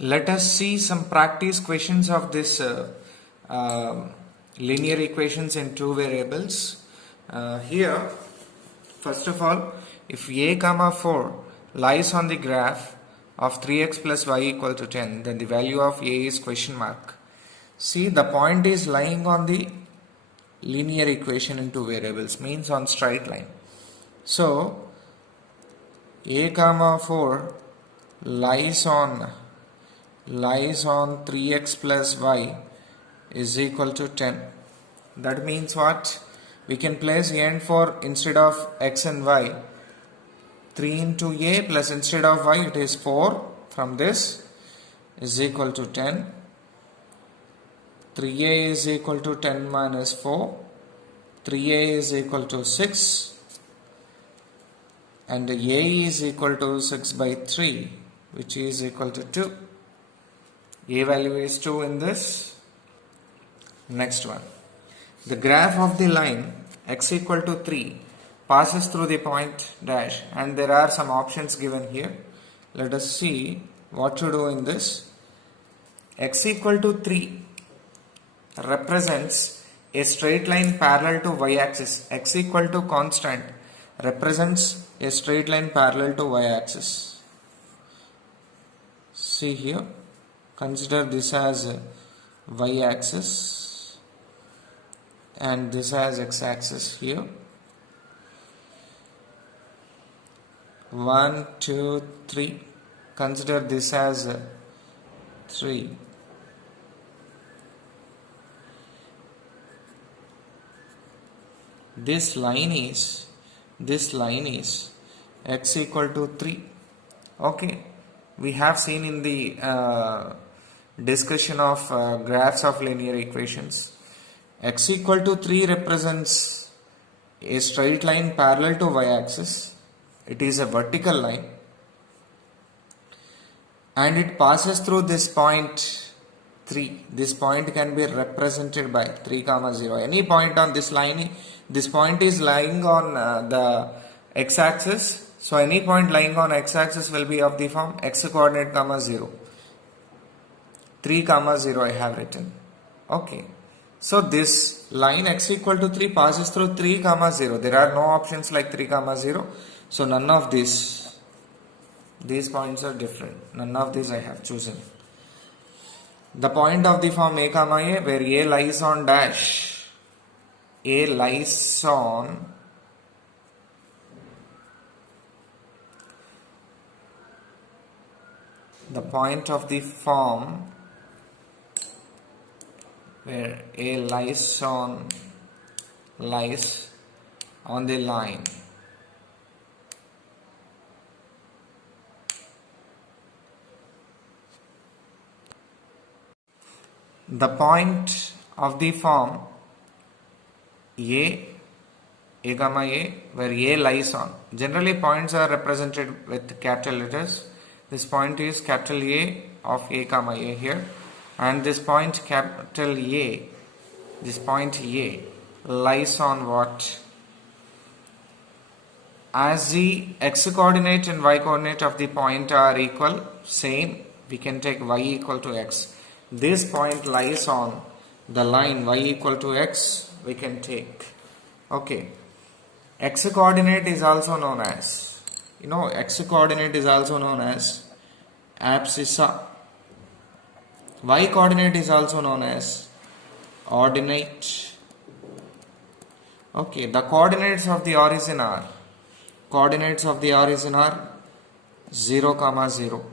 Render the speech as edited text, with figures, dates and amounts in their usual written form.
Let us see some practice questions of this linear equations in two variables. Here, first of all, if a comma 4 lies on the graph of 3x plus y equal to 10, then the value of a is question mark. See, the point is lying on the linear equation in two variables, means on straight line. So, a comma 4 lies on 3x plus y is equal to 10. That means what? We can place a and 4 instead of x and y. 3 into a plus instead of y it is 4. From this is equal to 10. 3a is equal to 10 minus 4. 3a is equal to 6. And a is equal to 6 by 3, which is equal to 2. A value is 2 in this. Next one. The graph of the line x equal to 3 passes through the point dash, and there are some options given here. Let us see what to do in this. X equal to 3 represents a straight line parallel to y-axis. X equal to constant represents a straight line parallel to y-axis. See here. Consider this as y-axis and this as x-axis here. 1, 2, 3. Consider this as 3. This line is x equal to 3. Okay, we have seen in the discussion of graphs of linear equations, x equal to 3 represents a straight line parallel to y-axis. It is a vertical line and it passes through this point 3. This point can be represented by 3, 0. Any point on this line, this point is lying on the x-axis. So any point lying on x-axis will be of the form x coordinate, 0. 3, 0 I have written. Okay. So this line x equal to 3 passes through 3, 0. There are no options like 3, 0. So none of these points are different. None of these I have chosen. The point of the form a, where a lies on dash. A lies on the point of the form where a lies on the line. The point of the form a, where a lies on. Generally points are represented with capital letters. This point is capital A of a, here. And this point capital A, this point A lies on what? As the x coordinate and y coordinate of the point are equal, same, we can take y equal to x. This point lies on the line y equal to x, we can take. Okay. X coordinate is also known as, x coordinate is also known as abscissa. Y coordinate is also known as ordinate. Okay, the coordinates of the origin are 0, 0.